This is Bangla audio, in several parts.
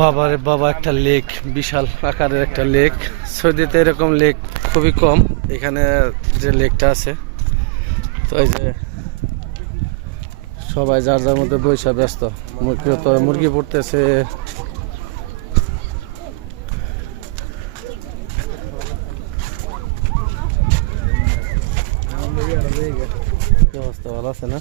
বাবারে বাবা, একটা লেক বিশাল আকারের একটা লেক সৌদিতে এরকম লেক খুবই কম, এখানে যে লেকটা আছে, তো এই যে সবাই যার যার মধ্যে বৈশা ব্যস্ত। মু- কেউ তো, মুরগি পড়তেছে। ভালো আছে না?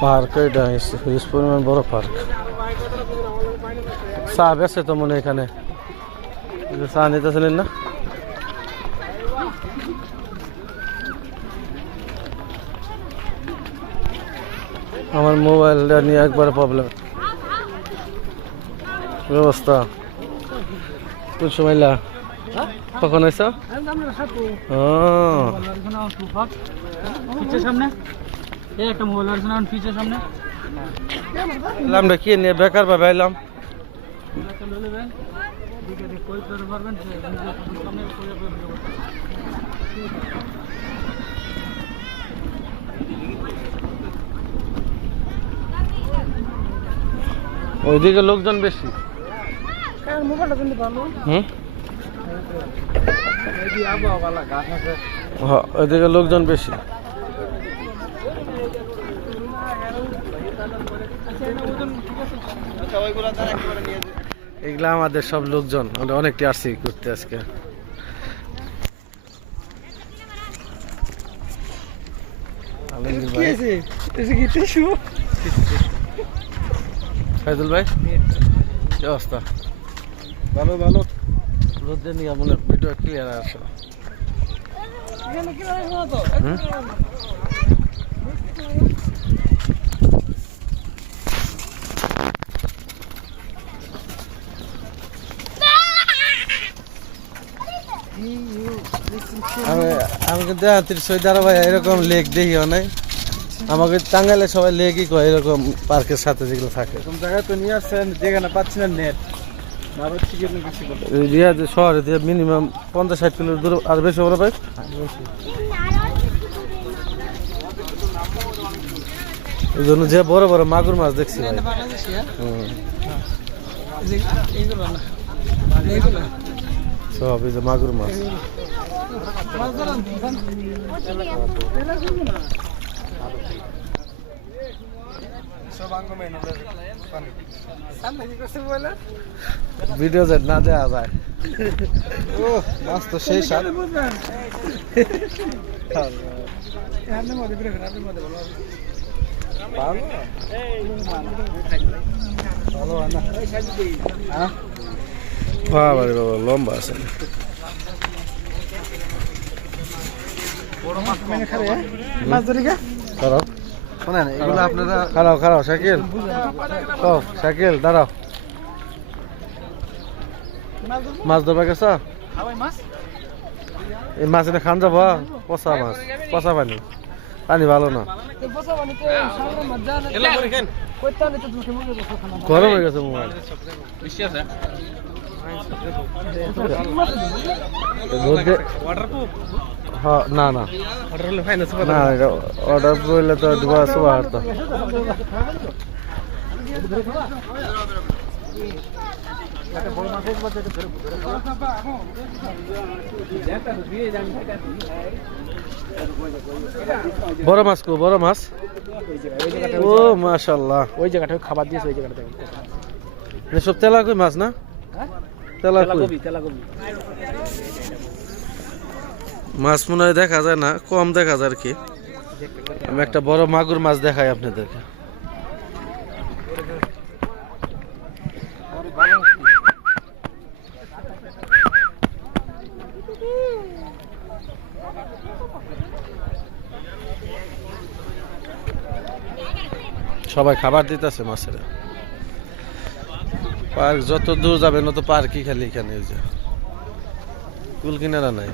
পার্ক, এটা হিউজ পরিমাণ বড় পার্ক। চা বেছে তো মনে এখানে। চা নিতেছিলেন না? আমার মোবাইলটা নিয়ে একবার প্রবলেম ব্যবস্থা। কোন সময় কখন ও। সামনে। এই একটা মোবাইল পিছের সামনে। আমরা কি নিয়ে বেকার ভাবে করতে ওইদিকে লোকজন বেশি। কার মোবাইলটা কিন্তু ভালো। হুম? ওইদিকে লোকজন বেশি। এগুলা আমাদের সব লোকজন আমরা অনেকটি আসছি ঘুরতে আজকে। ফাইজুল ভাই? কি অবস্থা? ভালো ভালো আমি আমি কিন্তু সৈয়দ ভাই এরকম লেক দেখিও নাই। আমাকে টাঙ্গাইলে সবাই লেকই কয়, এরকম পার্কের সাথে যেগুলো থাকে। জায়গায় তো নিয়ে আসছেন, যেখানে পাচ্ছি না নেট রিয়াদ শহরে দিয়ে মিনিমাম পঞ্চাশ ষাট কিলো দূর, আর বেশি বড় ভাই? এই জন্য যে বড় বড় মাগুর মাছ দেখছি ভাই। সব এই যে মাগুর মাছ। মাছ ধরান কি ভিডিও যে না দেওয়া যায়। ও মাছ তো সেই বাবারে বাবা লম্বা আছে। মানে মাছ ধরি। গা খারাপ শোনেন এগুলো আপনারা খারাপ খারাপ শাকিল। ও শাকিল দাঁড়াও। মাছ ধরবা গেছ? এই মাছ এনে খান যাব পচা মাছ পচা পানি। পানি ভালো না। গরম হয়ে গেছে মোবাইল। রোদে হ্যাঁ না না। না অর্ডার করলে তো দুবার তো। বড় মাছ কো বড় মাছ। ও মাশাল্লাহ ওই জায়গাটা খাবার দিয়েছে ওই জায়গাটা সব তেলা কই মাছ না? মাছ মনে হয় দেখা যায় না কম দেখা যায় আর কি। আমি একটা বড় মাগুর মাছ দেখাই আপনাদেরকে। সবাই খাবার দিতেছে মাছের। পার্ক যত দূর যাবেন তত পার্কই খালি এখানে যে। কুল কিনারা নাই।